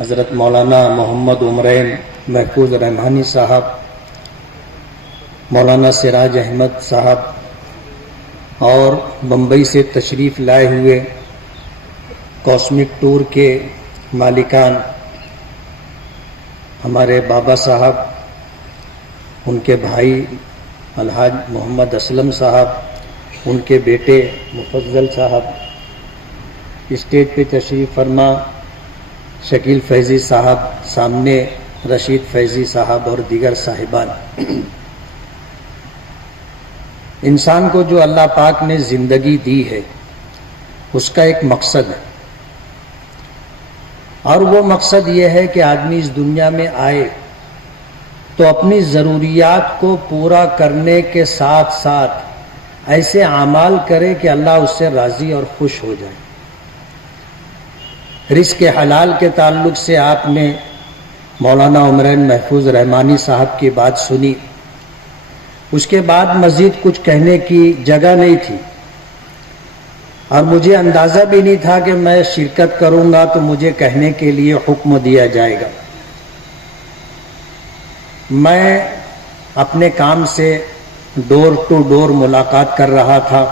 حضرت مولانا محمد عمرین محفوظ رحمانی صاحب، مولانا سراج احمد صاحب اور بمبئی سے تشریف لائے ہوئے کاسمک ٹور کے مالکان ہمارے بابا صاحب، ان کے بھائی الحاج محمد اسلم صاحب، ان کے بیٹے مفضل صاحب، اسٹیج پہ تشریف فرما شکیل فیضی صاحب، سامنے رشید فیضی صاحب اور دیگر صاحبان۔ انسان کو جو اللہ پاک نے زندگی دی ہے اس کا ایک مقصد ہے، اور وہ مقصد یہ ہے کہ آدمی اس دنیا میں آئے تو اپنی ضروریات کو پورا کرنے کے ساتھ ساتھ ایسے اعمال کرے کہ اللہ اس سے راضی اور خوش ہو جائے۔ رزق حلال کے تعلق سے آپ نے مولانا عمرین محفوظ رحمانی صاحب کی بات سنی، اس کے بعد مزید کچھ کہنے کی جگہ نہیں تھی، اور مجھے اندازہ بھی نہیں تھا کہ میں شرکت کروں گا تو مجھے کہنے کے لیے حکم دیا جائے گا۔ میں اپنے کام سے ڈور ٹو ڈور ملاقات کر رہا تھا،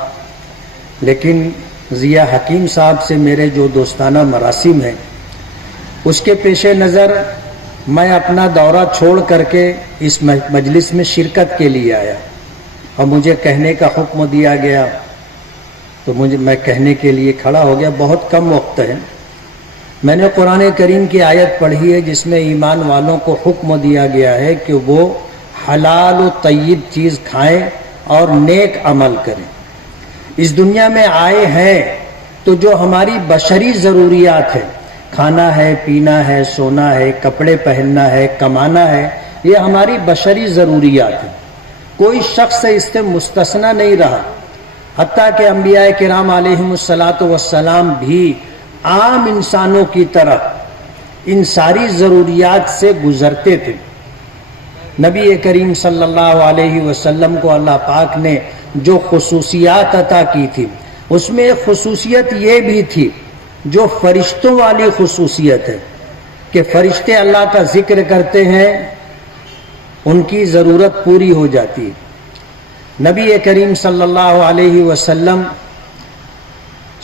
لیکن ضیاء حکیم صاحب سے میرے جو دوستانہ مراسم ہیں اس کے پیش نظر میں اپنا دورہ چھوڑ کر کے اس مجلس میں شرکت کے لیے آیا، اور مجھے کہنے کا حکم دیا گیا تو میں کہنے کے لیے کھڑا ہو گیا۔ بہت کم وقت ہے، میں نے قرآن کریم کی آیت پڑھی ہے جس میں ایمان والوں کو حکم دیا گیا ہے کہ وہ حلال و طیب چیز کھائیں اور نیک عمل کریں۔ اس دنیا میں آئے ہیں تو جو ہماری بشری ضروریات ہیں، کھانا ہے، پینا ہے، سونا ہے، کپڑے پہننا ہے، کمانا ہے، یہ ہماری بشری ضروریات ہیں، کوئی شخص اس سے مستثنی نہیں رہا، حتیٰ کہ انبیاء کرام علیہم الصلاۃ والسلام بھی عام انسانوں کی طرح ان ساری ضروریات سے گزرتے تھے۔ نبی کریم صلی اللہ علیہ وسلم کو اللہ پاک نے جو خصوصیات عطا کی تھی اس میں ایک خصوصیت یہ بھی تھی جو فرشتوں والی خصوصیت ہے کہ فرشتے اللہ کا ذکر کرتے ہیں، ان کی ضرورت پوری ہو جاتی ہے۔ نبی کریم صلی اللہ علیہ وسلم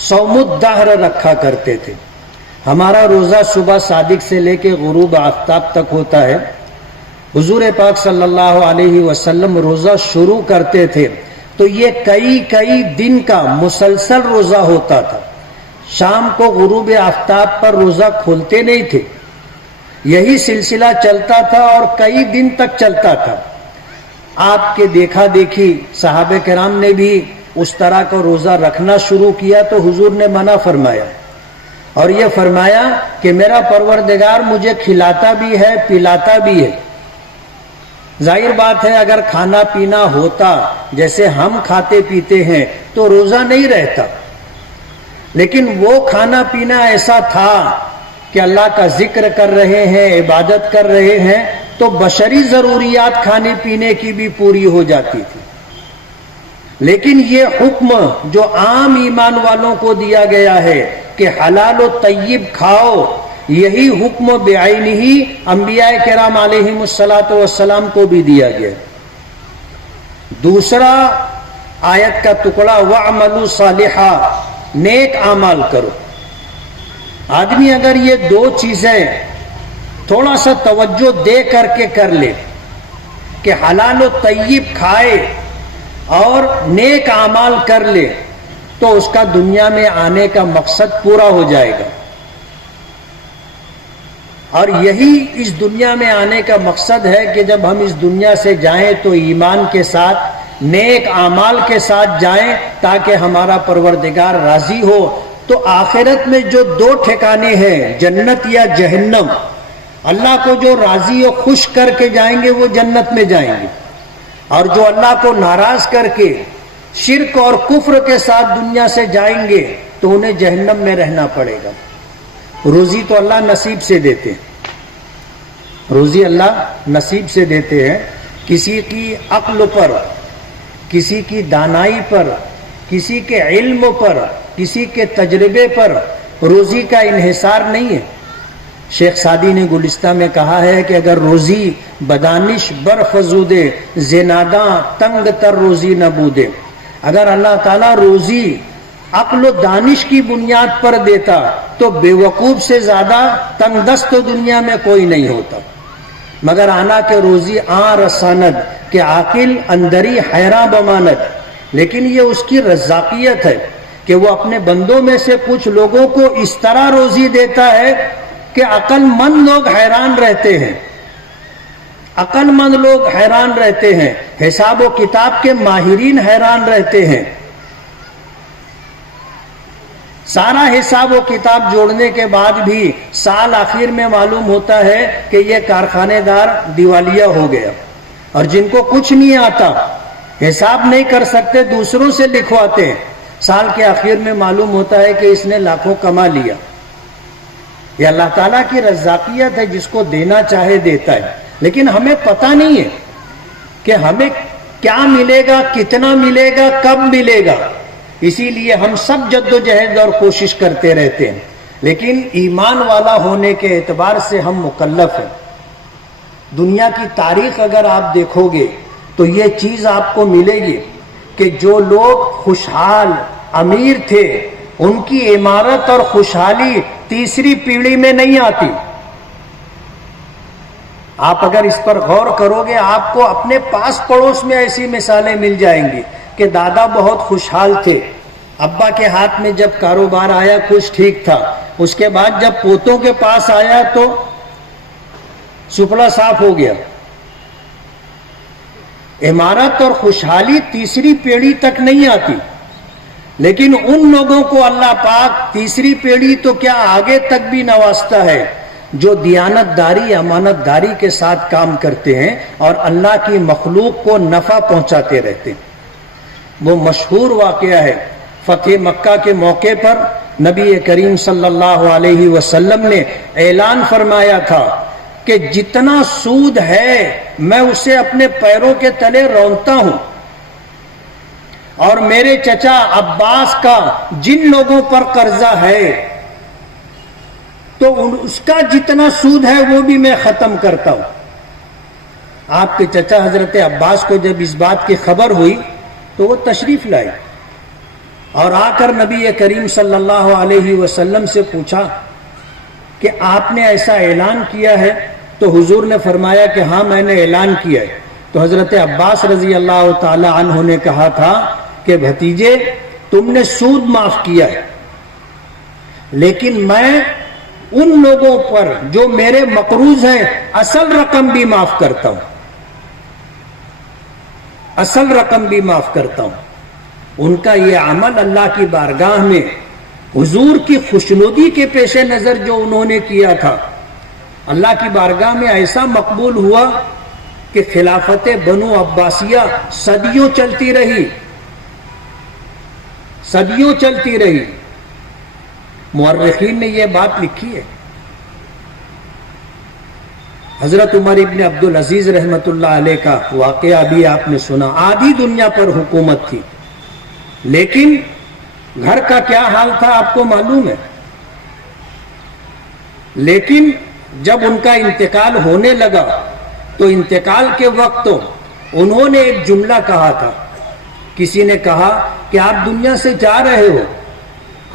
صوم الدہر رکھا کرتے تھے۔ ہمارا روزہ صبح صادق سے لے کے غروب آفتاب تک ہوتا ہے، حضور پاک صلی اللہ علیہ وسلم روزہ شروع کرتے تھے تو یہ کئی دن کا مسلسل روزہ ہوتا تھا۔ شام کو غروب آفتاب پر روزہ کھولتے نہیں تھے، یہی سلسلہ چلتا تھا اور کئی دن تک چلتا تھا۔ آپ کے دیکھا دیکھی صحابہ کرام نے بھی اس طرح کا روزہ رکھنا شروع کیا تو حضور نے منع فرمایا، اور یہ فرمایا کہ میرا پروردگار مجھے کھلاتا بھی ہے، پلاتا بھی ہے۔ ظاہر بات ہے اگر کھانا پینا ہوتا جیسے ہم کھاتے پیتے ہیں تو روزہ نہیں رہتا، لیکن وہ کھانا پینا ایسا تھا کہ اللہ کا ذکر کر رہے ہیں، عبادت کر رہے ہیں تو بشری ضروریات کھانے پینے کی بھی پوری ہو جاتی تھی۔ لیکن یہ حکم جو عام ایمان والوں کو دیا گیا ہے کہ حلال و طیب کھاؤ، یہی حکم بعینہ انبیاء کرام علیہم الصلاۃ والسلام کو بھی دیا گیا۔ دوسرا آیت کا ٹکڑا وَاعْمَلُوا صَالِحًا، نیک اعمال کرو۔ آدمی اگر یہ دو چیزیں تھوڑا سا توجہ دے کر کے کر لے کہ حلال و طیب کھائے اور نیک اعمال کر لے تو اس کا دنیا میں آنے کا مقصد پورا ہو جائے گا، اور یہی اس دنیا میں آنے کا مقصد ہے کہ جب ہم اس دنیا سے جائیں تو ایمان کے ساتھ نیک اعمال کے ساتھ جائیں تاکہ ہمارا پروردگار راضی ہو۔ تو آخرت میں جو دو ٹھکانے ہیں، جنت یا جہنم، اللہ کو جو راضی و خوش کر کے جائیں گے وہ جنت میں جائیں گے، اور جو اللہ کو ناراض کر کے شرک اور کفر کے ساتھ دنیا سے جائیں گے تو انہیں جہنم میں رہنا پڑے گا۔ روزی تو اللہ نصیب سے دیتے ہیں، روزی اللہ نصیب سے دیتے ہیں، کسی کی عقل پر، کسی کی دانائی پر، کسی کے علم پر، کسی کے تجربے پر روزی کا انحصار نہیں ہے۔ شیخ سعدی نے گلستہ میں کہا ہے کہ اگر روزی بدانش برفزودے زناداں تنگ تر روزی نہ بودے، اگر اللہ تعالیٰ روزی عقل و دانش کی بنیاد پر دیتا تو بے وقوف سے زیادہ تنگ دست تو دنیا میں کوئی نہیں ہوتا، مگر آنا کہ روزی رساند کہ عاقل اندری حیراں بماند، لیکن یہ اس کی رزاقیت ہے کہ وہ اپنے بندوں میں سے کچھ لوگوں کو اس طرح روزی دیتا ہے کہ عقل مند لوگ حیران رہتے ہیں، عقل مند لوگ حیران رہتے ہیں، حساب و کتاب کے ماہرین حیران رہتے ہیں۔ سارا حساب و کتاب جوڑنے کے بعد بھی سال آخر میں معلوم ہوتا ہے کہ یہ کارخانے دار دیوالیہ ہو گیا، اور جن کو کچھ نہیں آتا، حساب نہیں کر سکتے، دوسروں سے لکھواتے ہیں، سال کے آخر میں معلوم ہوتا ہے کہ اس نے لاکھوں کما لیا۔ یہ اللہ تعالیٰ کی رزاقیت ہے، جس کو دینا چاہے دیتا ہے، لیکن ہمیں پتہ نہیں ہے کہ ہمیں کیا ملے گا، کتنا ملے گا، کب ملے گا، اسی لیے ہم سب جد و جہد اور کوشش کرتے رہتے ہیں، لیکن ایمان والا ہونے کے اعتبار سے ہم مکلف ہیں۔ دنیا کی تاریخ اگر آپ دیکھو گے تو یہ چیز آپ کو ملے گی کہ جو لوگ خوشحال امیر تھے ان کی عمارت اور خوشحالی تیسری پیڑھی میں نہیں آتی۔ آپ اگر اس پر غور کرو گے آپ کو اپنے پاس پڑوس میں ایسی مثالیں مل جائیں گی کہ دادا بہت خوشحال تھے، ابا کے ہاتھ میں جب کاروبار آیا کچھ ٹھیک تھا، اس کے بعد جب پوتوں کے پاس آیا تو سپڑا صاف ہو گیا۔ عمارت اور خوشحالی تیسری پیڑھی تک نہیں آتی، لیکن ان لوگوں کو اللہ پاک تیسری پیڑھی تو کیا آگے تک بھی نوازتا ہے جو دیانت داری امانت داری کے ساتھ کام کرتے ہیں اور اللہ کی مخلوق کو نفع پہنچاتے رہتے ہیں۔ وہ مشہور واقعہ ہے، فتح مکہ کے موقع پر نبی کریم صلی اللہ علیہ وسلم نے اعلان فرمایا تھا کہ جتنا سود ہے میں اسے اپنے پیروں کے تلے رونتا ہوں، اور میرے چچا عباس کا جن لوگوں پر قرضہ ہے تو اس کا جتنا سود ہے وہ بھی میں ختم کرتا ہوں۔ آپ کے چچا حضرت عباس کو جب اس بات کی خبر ہوئی تو وہ تشریف لائے اور آ کر نبی کریم صلی اللہ علیہ وسلم سے پوچھا کہ آپ نے ایسا اعلان کیا ہے؟ تو حضور نے فرمایا کہ ہاں میں نے اعلان کیا ہے۔ تو حضرت عباس رضی اللہ تعالی عنہ نے کہا تھا کہ بھتیجے تم نے سود معاف کیا ہے، لیکن میں ان لوگوں پر جو میرے مقروض ہیں اصل رقم بھی معاف کرتا ہوں، اصل رقم بھی معاف کرتا ہوں۔ ان کا یہ عمل اللہ کی بارگاہ میں حضور کی خوشنودی کے پیش نظر جو انہوں نے کیا تھا، اللہ کی بارگاہ میں ایسا مقبول ہوا کہ خلافت بنو عباسیہ صدیوں چلتی رہی، صدیوں چلتی رہی۔ مورخین نے یہ بات لکھی ہے۔ حضرت عمر ابن عبدالعزیز رحمت اللہ علیہ کا واقعہ بھی آپ نے سنا، آدھی دنیا پر حکومت تھی، لیکن گھر کا کیا حال تھا آپ کو معلوم ہے۔ لیکن جب ان کا انتقال ہونے لگا تو انتقال کے وقت انہوں نے ایک جملہ کہا تھا، کسی نے کہا کہ آپ دنیا سے جا رہے ہو،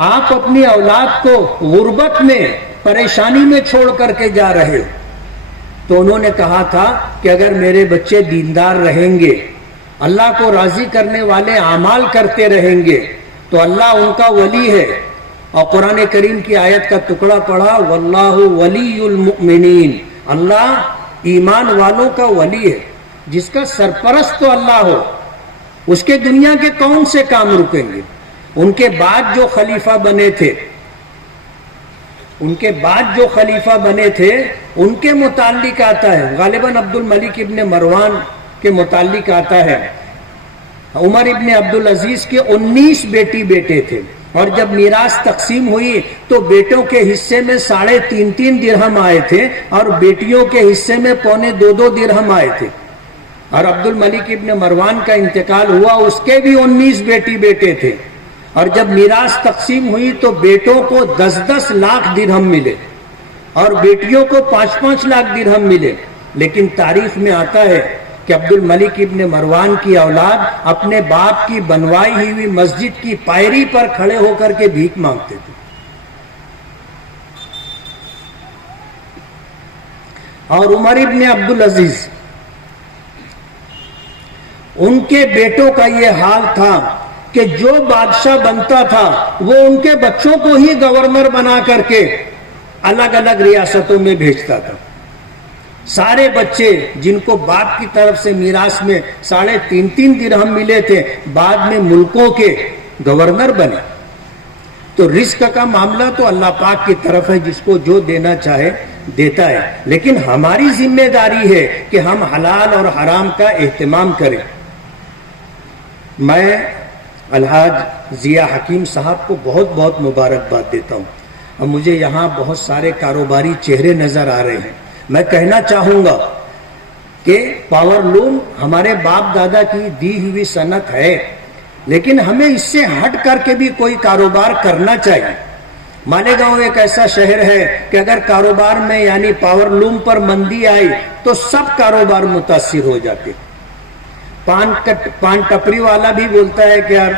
آپ اپنی اولاد کو غربت میں پریشانی میں چھوڑ کر کے جا رہے ہو۔ تو انہوں نے کہا تھا کہ اگر میرے بچے دیندار رہیں گے، اللہ کو راضی کرنے والے اعمال کرتے رہیں گے تو اللہ ان کا ولی ہے، اور قرآن کریم کی آیت کا ٹکڑا پڑھا واللہ ولی المؤمنین، اللہ ایمان والوں کا ولی ہے، جس کا سرپرست تو اللہ ہو، اس کے دنیا کے کون سے کام رکیں گے۔ ان کے بعد جو خلیفہ بنے تھے، ان کے بعد جو خلیفہ بنے تھے ان کے متعلق آتا ہے، غالباً عبد الملک ابن مروان کے متعلق آتا ہے، عمر ابن عبدالعزیز کے 19 بیٹے تھے، اور جب میراث تقسیم ہوئی تو بیٹوں کے حصے میں 3.5 درہم آئے تھے اور بیٹیوں کے حصے میں 2.25 درہم آئے تھے، اور عبد الملک ابن مروان کا انتقال ہوا، اس کے بھی 19 بیٹے تھے، اور جب میراث تقسیم ہوئی تو بیٹوں کو 10 لاکھ درہم ملے، اور بیٹیوں کو 5-5 لاکھ درہم ملے، لیکن تاریخ میں آتا ہے کہ عبد الملک ابن مروان کی اولاد اپنے باپ کی بنوائی ہوئی مسجد کی پائری پر کھڑے ہو کر کے بھیک مانگتے تھے. اور عمر ابن عبدالعزیز، ان کے بیٹوں کا یہ حال تھا کہ جو بادشاہ بنتا تھا وہ ان کے بچوں کو ہی گورنر بنا کر کے الگ الگ ریاستوں میں بھیجتا تھا. سارے بچے جن کو باپ کی طرف سے میراث میں 3.5 درہم ملے تھے، بعد میں ملکوں کے گورنر بنے. تو رزق کا معاملہ تو اللہ پاک کی طرف ہے، جس کو جو دینا چاہے دیتا ہے، لیکن ہماری ذمہ داری ہے کہ ہم حلال اور حرام کا اہتمام کریں. میں الحاج ضیاء حکیم صاحب کو بہت بہت مبارکباد دیتا ہوں. اور مجھے یہاں بہت سارے کاروباری چہرے نظر آ رہے ہیں. میں کہنا چاہوں گا کہ پاور لوم ہمارے باپ دادا کی دی ہوئی صنعت ہے، لیکن ہمیں اس سے ہٹ کر کے بھی کوئی کاروبار کرنا چاہیے. مالیگاؤں ایک ایسا شہر ہے کہ اگر کاروبار میں یعنی پاور لوم پر مندی آئی تو سب کاروبار متاثر ہو جاتے. پان ٹپری والا بھی بولتا ہے کہ یار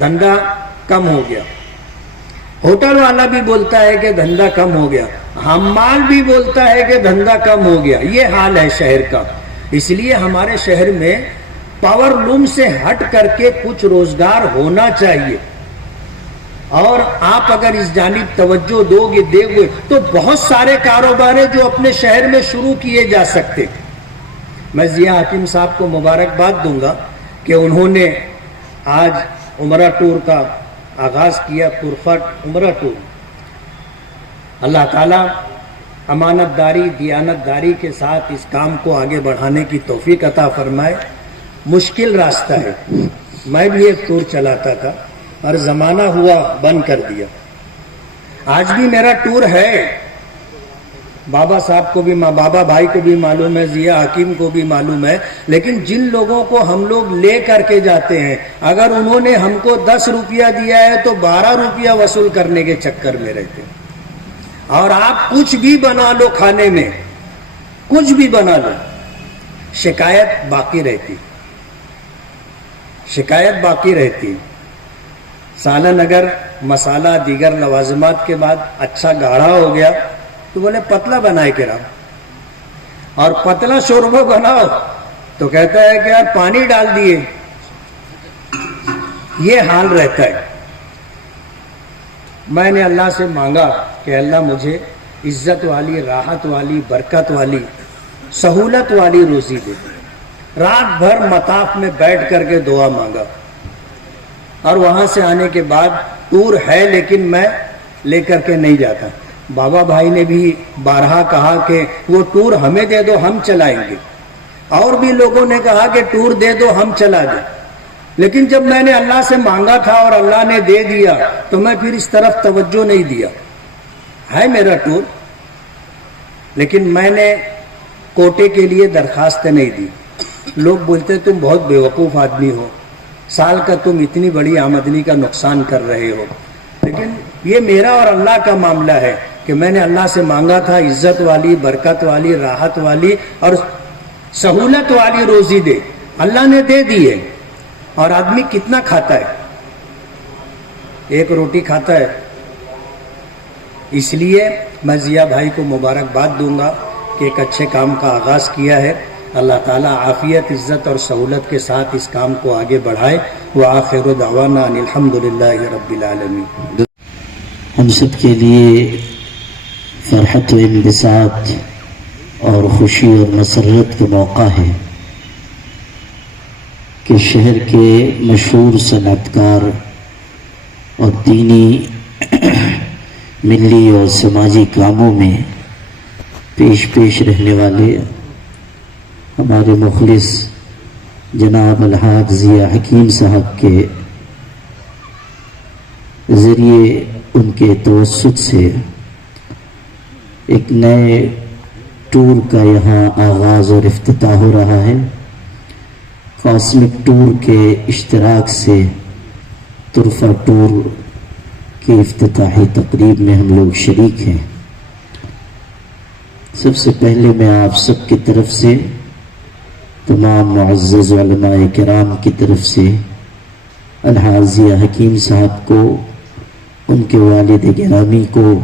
دھندا کم ہو گیا، ہوٹل والا بھی بولتا ہے کہ دھندا کم ہو گیا، حمال بھی بولتا ہے کہ دھندا کم ہو گیا. یہ حال ہے شہر کا. اس لیے ہمارے شہر میں پاور لوم سے ہٹ کر کے کچھ روزگار ہونا چاہیے. اور آپ اگر اس جانب توجہ دو گے تو بہت سارے کاروبار ہیں جو اپنے شہر میں شروع کیے جا سکتے. میں ضیاء حکیم صاحب کو مبارکباد دوں گا کہ انہوں نے آج عمرہ ٹور کا آغاز کیا، پرفٹ عمرہ ٹور. اللہ تعالیٰ امانت داری، دیانت داری کے ساتھ اس کام کو آگے بڑھانے کی توفیق عطا فرمائے. مشکل راستہ ہے. میں بھی ایک ٹور چلاتا تھا اور زمانہ ہوا بند کر دیا. آج بھی میرا ٹور ہے. بابا صاحب کو بھی، بابا بھائی کو بھی معلوم ہے، ضیاء حکیم کو بھی معلوم ہے. لیکن جن لوگوں کو ہم لوگ لے کر کے جاتے ہیں، اگر انہوں نے ہم کو 10 روپیہ دیا ہے تو 12 روپیہ وصول کرنے کے چکر میں رہتے ہیں. اور آپ کچھ بھی بنا لو، کھانے میں کچھ بھی بنا لو، شکایت باقی رہتی. شکایت باقی رہتی. سالن اگر مسالہ دیگر لوازمات کے بعد اچھا گاڑھا ہو گیا تو بولے پتلا بنائے کے رہا، اور پتلا شوربہ بناؤ تو کہتا ہے کہ یار پانی ڈال دیے. یہ حال رہتا ہے. میں نے اللہ سے مانگا کہ اللہ مجھے عزت والی، راحت والی، برکت والی، سہولت والی روزی دے. رات بھر مطاف میں بیٹھ کر کے دعا مانگا. اور وہاں سے آنے کے بعد ٹور ہے لیکن میں لے کر کے نہیں جاتا. بابا بھائی نے بھی بارہا کہا کہ وہ ٹور ہمیں دے دو، ہم چلائیں گے. اور بھی لوگوں نے کہا کہ ٹور دے دو، ہم چلا دیں. لیکن جب میں نے اللہ سے مانگا تھا اور اللہ نے دے دیا تو میں پھر اس طرف توجہ نہیں دیا. ہے میرا ٹور، لیکن میں نے کوٹے کے لیے درخواست نہیں دی. لوگ بولتے تم بہت بیوقوف آدمی ہو، سال کا تم اتنی بڑی آمدنی کا نقصان کر رہے ہو. لیکن یہ میرا اور اللہ کا معاملہ ہے کہ میں نے اللہ سے مانگا تھا عزت والی، برکت والی، راحت والی اور سہولت والی روزی دے. اللہ نے دے دی ہے. اور آدمی کتنا کھاتا ہے؟ ایک روٹی کھاتا ہے. اس لیے میں ضیاء بھائی کو مبارکباد دوں گا کہ ایک اچھے کام کا آغاز کیا ہے. اللہ تعالیٰ عافیت، عزت اور سہولت کے ساتھ اس کام کو آگے بڑھائے. وآخر دعوانا ان الحمدللہ رب العالمین. ہم سب کے لیے فرحت و انبساط اور خوشی اور مسرت کا موقع ہے کہ شہر کے مشہور صنعت کار اور دینی، ملی اور سماجی کاموں میں پیش رہنے والے ہمارے مخلص جناب الحاج ضیاء حکیم صاحب کے ذریعے، ان کے توسط سے ایک نئے ٹور کا یہاں آغاز اور افتتاح ہو رہا ہے. کاسمک ٹور کے اشتراک سے طرفہ ٹور کی افتتاحی تقریب میں ہم لوگ شریک ہیں. سب سے پہلے میں آپ سب کی طرف سے، تمام معزز علماء کرام کی طرف سے الحاج ضیاء حکیم صاحب کو، ان کے والد گرامی کو،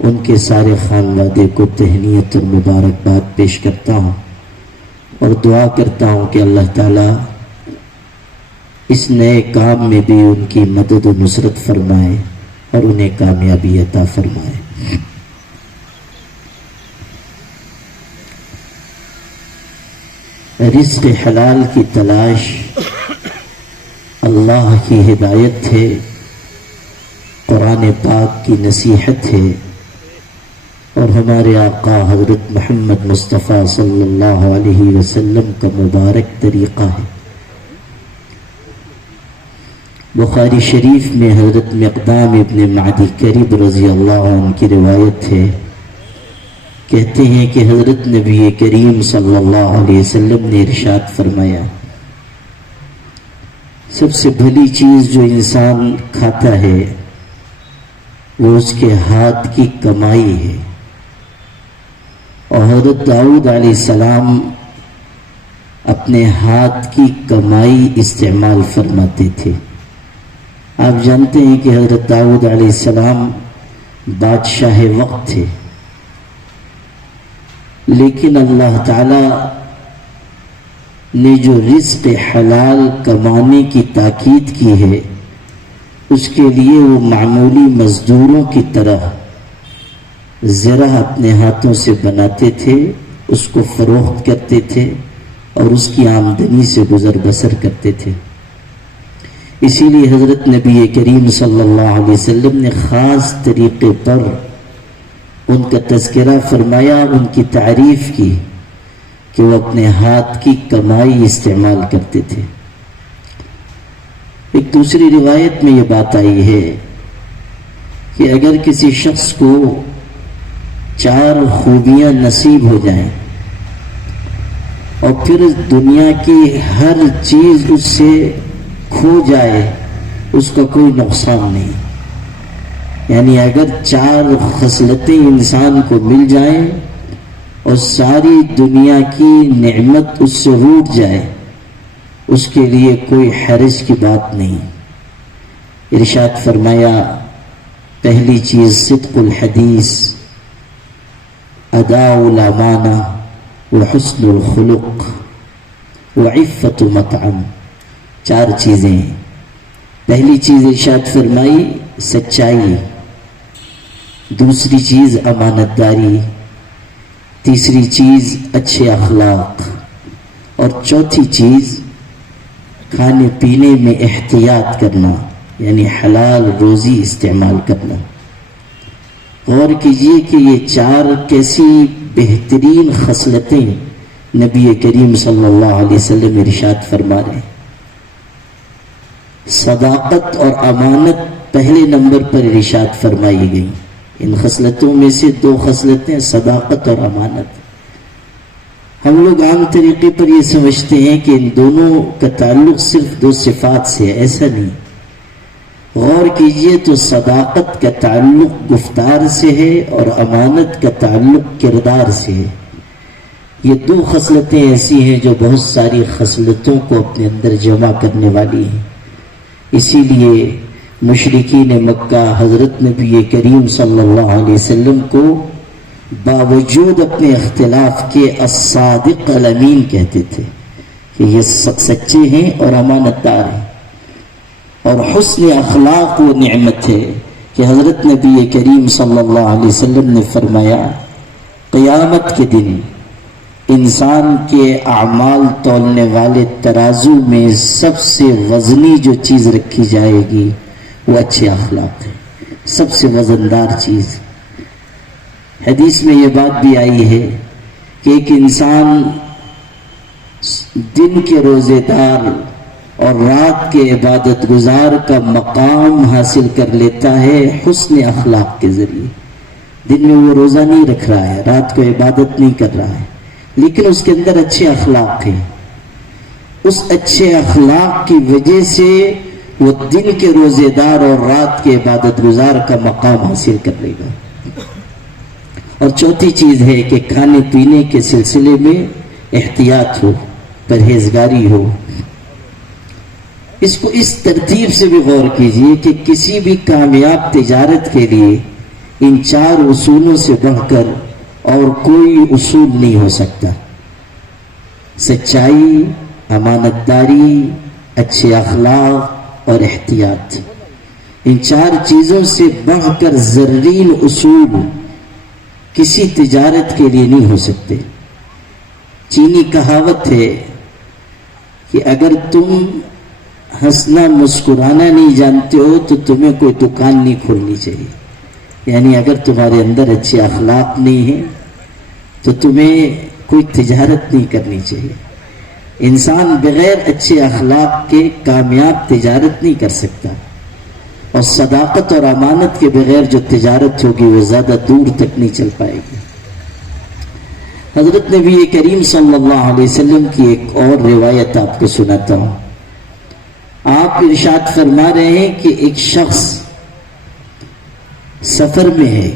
ان کے سارے خانوادے کو تہنیت اور مبارکباد پیش کرتا ہوں اور دعا کرتا ہوں کہ اللہ تعالیٰ اس نئے کام میں بھی ان کی مدد و نصرت فرمائے اور انہیں کامیابی عطا فرمائے۔ رزق حلال کی تلاش اللہ کی ہدایت ہے، قرآن پاک کی نصیحت ہے اور ہمارے آقا حضرت محمد مصطفیٰ صلی اللہ علیہ وسلم کا مبارک طریقہ ہے۔ بخاری شریف میں حضرت مقدام ابن معدی کرب رضی اللہ عنہ کی روایت ہے، کہتے ہیں کہ حضرت نبی کریم صلی اللہ علیہ وسلم نے ارشاد فرمایا، سب سے بھلی چیز جو انسان کھاتا ہے وہ اس کے ہاتھ کی کمائی ہے۔ اور حضرت داؤد علیہ السلام اپنے ہاتھ کی کمائی استعمال فرماتے تھے۔ آپ جانتے ہیں کہ حضرت داؤد علیہ السلام بادشاہ وقت تھے، لیکن اللہ تعالی نے جو رزق حلال کمانے کی تاکید کی ہے، اس کے لیے وہ معمولی مزدوروں کی طرح زرع اپنے ہاتھوں سے بناتے تھے، اس کو فروخت کرتے تھے اور اس کی آمدنی سے گزر بسر کرتے تھے۔ اسی لیے حضرت نبی کریم صلی اللہ علیہ وسلم نے خاص طریقے پر ان کا تذکرہ فرمایا، ان کی تعریف کی کہ وہ اپنے ہاتھ کی کمائی استعمال کرتے تھے۔ ایک دوسری روایت میں یہ بات آئی ہے کہ اگر کسی شخص کو 4 خوبیاں نصیب ہو جائیں اور پھر دنیا کی ہر چیز اس سے کھو جائے، اس کا کوئی نقصان نہیں۔ یعنی اگر 4 خصلتیں انسان کو مل جائیں اور ساری دنیا کی نعمت اس سے روٹ جائے، اس کے لیے کوئی حرج کی بات نہیں۔ ارشاد فرمایا، پہلی چیز صدق الحدیث، اداء الامانہ وحسن الخلق وعفت مطعم، 4 چیزیں ہیں۔ پہلی چیز ارشاد فرمائی سچائی، دوسری چیز امانت داری، تیسری چیز اچھے اخلاق اور چوتھی چیز کھانے پینے میں احتیاط کرنا، یعنی حلال روزی استعمال کرنا۔ غور کیجئے کہ یہ 4 کیسی بہترین خصلتیں نبی کریم صلی اللہ علیہ وسلم ارشاد فرما رہے ہیں۔ صداقت اور امانت پہلے نمبر پر ارشاد فرمائی گئی۔ ان خصلتوں میں سے 2 خصلتیں صداقت اور امانت۔ ہم لوگ عام طریقے پر یہ سمجھتے ہیں کہ ان دونوں کا تعلق صرف 2 صفات سے ہے، ایسا نہیں۔ غور کیجئے تو صداقت کا تعلق گفتار سے ہے اور امانت کا تعلق کردار سے ہے۔ یہ 2 خصلتیں ایسی ہیں جو بہت ساری خصلتوں کو اپنے اندر جمع کرنے والی ہیں۔ اسی لیے مشرکین مکہ حضرت نبی کریم صلی اللہ علیہ وسلم کو باوجود اپنے اختلاف کے الصادق الامین کہتے تھے کہ یہ سچے ہیں اور امانت دار ہیں۔ اور حسن اخلاق وہ نعمت ہے کہ حضرت نبی کریم صلی اللہ علیہ وسلم نے فرمایا، قیامت کے دن انسان کے اعمال تولنے والے ترازو میں سب سے وزنی جو چیز رکھی جائے گی وہ اچھے اخلاق ہے، سب سے وزندار چیز۔ حدیث میں یہ بات بھی آئی ہے کہ ایک انسان دن کے روزے دار اور رات کے عبادت گزار کا مقام حاصل کر لیتا ہے حسن اخلاق کے ذریعے۔ دن میں وہ روزہ نہیں رکھ رہا ہے، رات کو عبادت نہیں کر رہا ہے، لیکن اس کے اندر اچھے اخلاق ہیں۔ اس اچھے اخلاق کی وجہ سے وہ دن کے روزے دار اور رات کے عبادت گزار کا مقام حاصل کر لے گا۔ اور چوتھی چیز ہے کہ کھانے پینے کے سلسلے میں احتیاط ہو، پرہیزگاری ہو۔ اس کو اس ترتیب سے بھی غور کیجئے کہ کسی بھی کامیاب تجارت کے لیے ان 4 اصولوں سے بڑھ کر اور کوئی اصول نہیں ہو سکتا۔ سچائی، امانت داری، اچھے اخلاق اور احتیاط، ان 4 چیزوں سے بڑھ کر زرین اصول کسی تجارت کے لیے نہیں ہو سکتے۔ چینی کہاوت ہے کہ اگر تم ہنسنا مسکرانا نہیں جانتے ہو تو تمہیں کوئی دکان نہیں کھولنی چاہیے، یعنی اگر تمہارے اندر اچھے اخلاق نہیں ہیں تو تمہیں کوئی تجارت نہیں کرنی چاہیے۔ انسان بغیر اچھے اخلاق کے کامیاب تجارت نہیں کر سکتا، اور صداقت اور امانت کے بغیر جو تجارت ہوگی وہ زیادہ دور تک نہیں چل پائے گی۔ حضرت نبی کریم صلی اللہ علیہ وسلم کی ایک اور روایت آپ کو سناتا ہوں۔ آپ ارشاد فرما رہے ہیں کہ ایک شخص سفر میں ہے،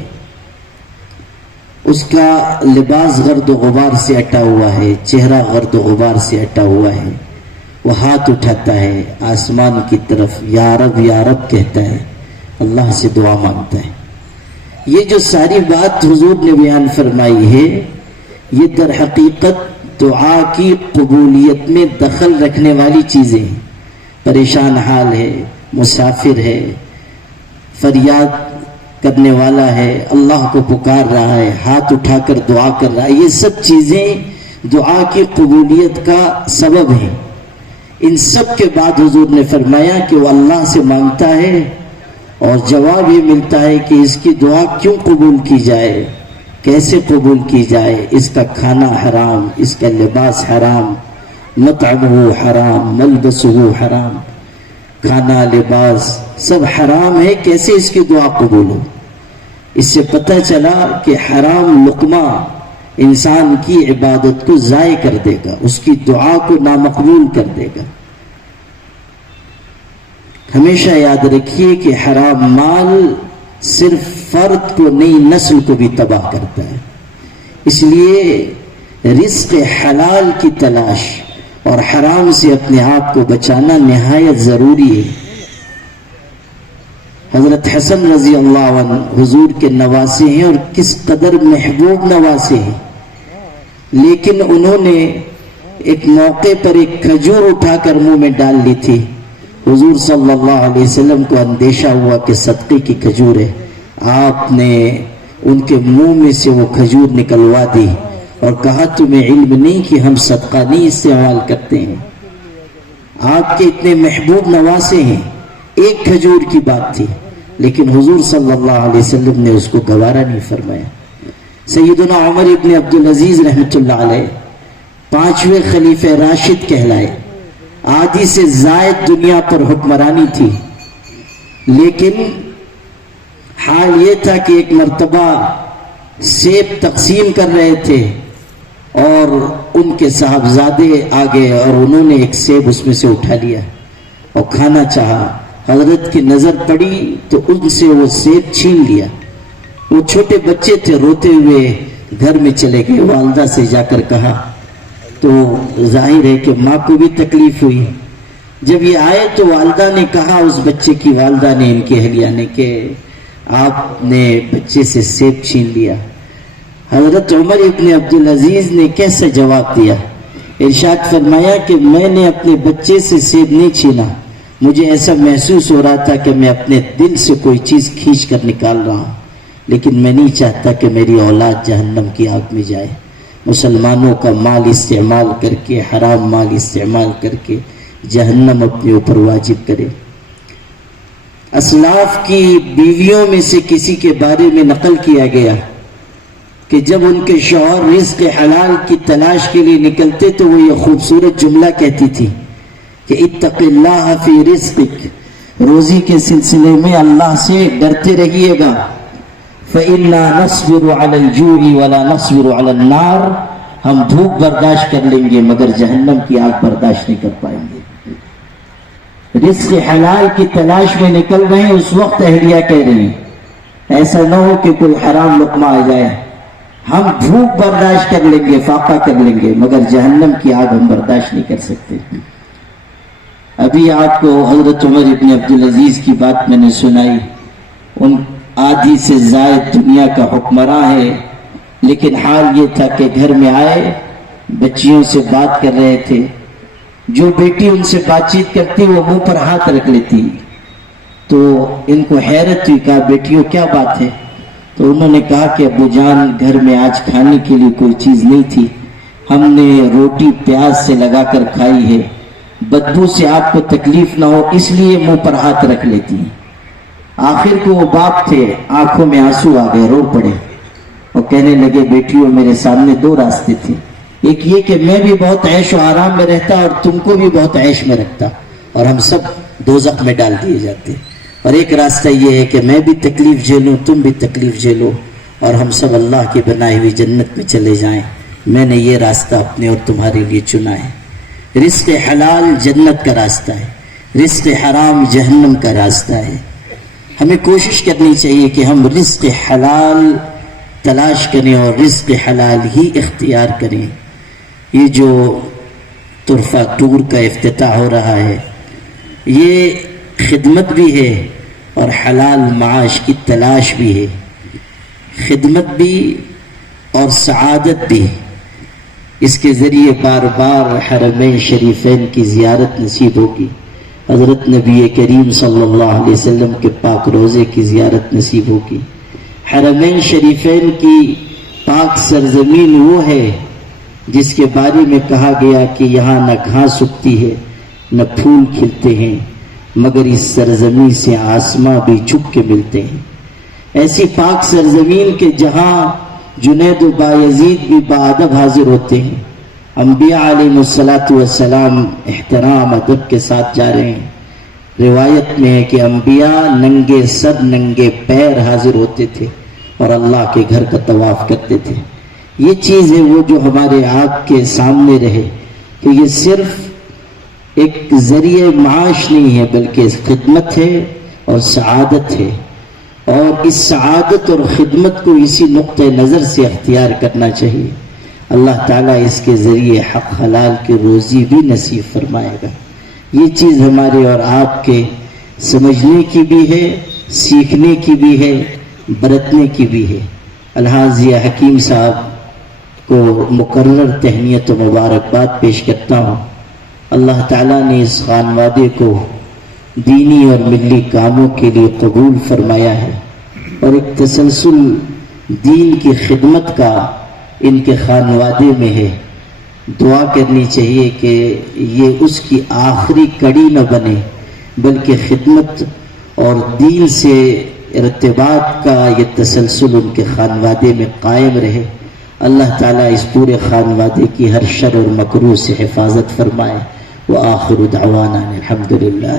اس کا لباس گرد و غبار سے اٹا ہوا ہے، چہرہ گرد و غبار سے اٹا ہوا ہے، وہ ہاتھ اٹھاتا ہے آسمان کی طرف، یا رب یا رب کہتا ہے، اللہ سے دعا مانگتا ہے۔ یہ جو ساری بات حضور نے بیان فرمائی ہے، یہ در حقیقت دعا کی قبولیت میں دخل رکھنے والی چیزیں ہیں۔ پریشان حال ہے، مسافر ہے، فریاد کرنے والا ہے، اللہ کو پکار رہا ہے، ہاتھ اٹھا کر دعا کر رہا ہے، یہ سب چیزیں دعا کی قبولیت کا سبب ہیں۔ ان سب کے بعد حضور نے فرمایا کہ وہ اللہ سے مانگتا ہے اور جواب یہ ملتا ہے کہ اس کی دعا کیوں قبول کی جائے، کیسے قبول کی جائے۔ اس کا کھانا حرام، اس کا لباس حرام، مطعمہ حرام، ملبسہ حرام، کھانا لباس سب حرام ہے، کیسے اس کی دعا قبول ہو؟ اس سے پتہ چلا کہ حرام لقمہ انسان کی عبادت کو ضائع کر دے گا، اس کی دعا کو نامقبول کر دے گا۔ ہمیشہ یاد رکھیے کہ حرام مال صرف فرد کو نہیں، نسل کو بھی تباہ کرتا ہے۔ اس لیے رزق حلال کی تلاش اور حرام سے اپنے آپ کو بچانا نہایت ضروری ہے۔ حضرت حسن رضی اللہ عنہ حضور کے نواسے ہیں، اور کس قدر محبوب نواسے ہیں، لیکن انہوں نے ایک موقع پر ایک کھجور اٹھا کر منہ میں ڈال لی تھی۔ حضور صلی اللہ علیہ وسلم کو اندیشہ ہوا کہ صدقے کی کھجور ہے، آپ نے ان کے منہ میں سے وہ کھجور نکلوا دی اور کہا تمہیں علم نہیں کہ ہم صدقہ نہیں استعمال کرتے ہیں؟ آپ کے اتنے محبوب نواسے ہیں، ایک کھجور کی بات تھی، لیکن حضور صلی اللہ علیہ وسلم نے اس کو گوارا نہیں فرمایا۔ سیدنا عمر ابن عبدالعزیز رحمۃ اللہ علیہ 5ویں خلیفہ راشد کہلائے، آدھی سے زائد دنیا پر حکمرانی تھی، لیکن حال یہ تھا کہ ایک مرتبہ سیب تقسیم کر رہے تھے اور ان کے صاحبزادے آ گئے اور انہوں نے ایک سیب اس میں سے اٹھا لیا اور کھانا چاہا۔ حضرت کی نظر پڑی تو ان سے وہ سیب چھین لیا۔ وہ چھوٹے بچے تھے، روتے ہوئے گھر میں چلے گئے، والدہ سے جا کر کہا، تو ظاہر ہے کہ ماں کو بھی تکلیف ہوئی۔ جب یہ آئے تو والدہ نے کہا، اس بچے کی والدہ نے، ان کی اہلیہ نے، کہ آپ نے بچے سے سیب چھین لیا۔ حضرت عمر ابن عبدالعزیز نے کیسا جواب دیا؟ ارشاد فرمایا کہ میں نے اپنے بچے سے سیب نہیں چھینا، مجھے ایسا محسوس ہو رہا تھا کہ میں اپنے دل سے کوئی چیز کھینچ کر نکال رہا ہوں، لیکن میں نہیں چاہتا کہ میری اولاد جہنم کی آگ میں جائے۔ مسلمانوں کا مال استعمال کر کے، حرام مال استعمال کر کے جہنم اپنے اوپر واجب کرے۔ اسلاف کی بیویوں میں سے کسی کے بارے میں نقل کیا گیا کہ جب ان کے شوہر رزق حلال کی تلاش کے لیے نکلتے تو وہ یہ خوبصورت جملہ کہتی تھی کہ اتق اللہ فی رزقک، روزی کے سلسلے میں اللہ سے ڈرتے رہیے گا۔ فَإِنَّا نَصْبِرُ عَلَى الْجُوعِ وَلَا نَصْبِرُ عَلَى النَّارِ، ہم بھوک برداشت کر لیں گے مگر جہنم کی آگ برداشت نہیں کر پائیں گے۔ رزق حلال کی تلاش میں نکل رہے ہیں، اس وقت اہلیہ کہہ رہی ہیں ایسا نہ ہو کہ کوئی حرام لقمہ آ جائے ہم بھوک برداشت کر لیں گے، فاقہ کر لیں گے، مگر جہنم کی آگ ہم برداشت نہیں کر سکتے۔ ابھی آپ کو حضرت عمر ابن عبدالعزیز کی بات میں نے سنائی، ان آدھی سے زائد دنیا کا حکمراں ہے، لیکن حال یہ تھا کہ گھر میں آئے، بچیوں سے بات کر رہے تھے، جو بیٹی ان سے بات چیت کرتی وہ منہ پر ہاتھ رکھ لیتی، تو ان کو حیرت ہوئی، کہا بیٹیوں کیا بات ہے؟ تو انہوں نے کہا کہ ابو جان گھر میں آج کھانے کے لیے کوئی چیز نہیں تھی، ہم نے روٹی پیاز سے لگا کر کھائی ہے، بدبو سے آپ کو تکلیف نہ ہو اس لیے منہ پر ہاتھ رکھ لیتی ہیں۔ آخر کو وہ باپ تھے، آنکھوں میں آنسو آ گئے، رو پڑے اور کہنے لگے بیٹیوں میرے سامنے دو راستے تھے، ایک یہ کہ میں بھی بہت عیش و آرام میں رہتا اور تم کو بھی بہت عیش میں رکھتا اور ہم سب دوزخ میں ڈال دیے جاتے، اور ایک راستہ یہ ہے کہ میں بھی تکلیف جھیلوں تم بھی تکلیف جھیلو اور ہم سب اللہ کی بنائی ہوئی جنت میں چلے جائیں۔ میں نے یہ راستہ اپنے اور تمہارے لیے چنا ہے۔ رزق حلال جنت کا راستہ ہے، رزق حرام جہنم کا راستہ ہے۔ ہمیں کوشش کرنی چاہیے کہ ہم رزق حلال تلاش کریں اور رزق حلال ہی اختیار کریں۔ یہ جو طرفہ ٹور کا افتتاح ہو رہا ہے، یہ خدمت بھی ہے اور حلال معاش کی تلاش بھی ہے، خدمت بھی اور سعادت بھی۔ اس کے ذریعے بار بار حرمین شریفین کی زیارت نصیب ہوگی، حضرت نبی کریم صلی اللہ علیہ وسلم کے پاک روزے کی زیارت نصیب ہوگی۔ حرمین شریفین کی پاک سرزمین وہ ہے جس کے بارے میں کہا گیا کہ یہاں نہ گھاس اگتی ہے نہ پھول کھلتے ہیں، مگر اس سرزمین سے آسماں بھی چھپ کے ملتے ہیں۔ ایسی پاک سرزمین کے جہاں جنید و بایزید بھی بادب حاضر ہوتے ہیں، انبیاء علیہ السلام احترام ادب کے ساتھ جا رہے ہیں۔ روایت میں ہے کہ انبیاء ننگے سر ننگے پیر حاضر ہوتے تھے اور اللہ کے گھر کا طواف کرتے تھے۔ یہ چیز ہے وہ جو ہمارے آپ کے سامنے رہے کہ یہ صرف ایک ذریعہ معاش نہیں ہے بلکہ خدمت ہے اور سعادت ہے، اور اس سعادت اور خدمت کو اسی نقطہ نظر سے اختیار کرنا چاہیے۔ اللہ تعالیٰ اس کے ذریعے حق حلال کی روزی بھی نصیب فرمائے گا۔ یہ چیز ہمارے اور آپ کے سمجھنے کی بھی ہے، سیکھنے کی بھی ہے، برتنے کی بھی ہے۔ الحاظ ضیاء حکیم صاحب کو مقرر تہنیت و مبارکباد پیش کرتا ہوں۔ اللہ تعالیٰ نے اس خانوادے کو دینی اور ملی کاموں کے لیے قبول فرمایا ہے، اور ایک تسلسل دین کی خدمت کا ان کے خانوادے میں ہے۔ دعا کرنی چاہیے کہ یہ اس کی آخری کڑی نہ بنے بلکہ خدمت اور دین سے ارتباط کا یہ تسلسل ان کے خانوادے میں قائم رہے۔ اللہ تعالیٰ اس پورے خانوادے کی ہر شر اور مکروہ سے حفاظت فرمائے۔ وآخر دعوانا الحمدللہ۔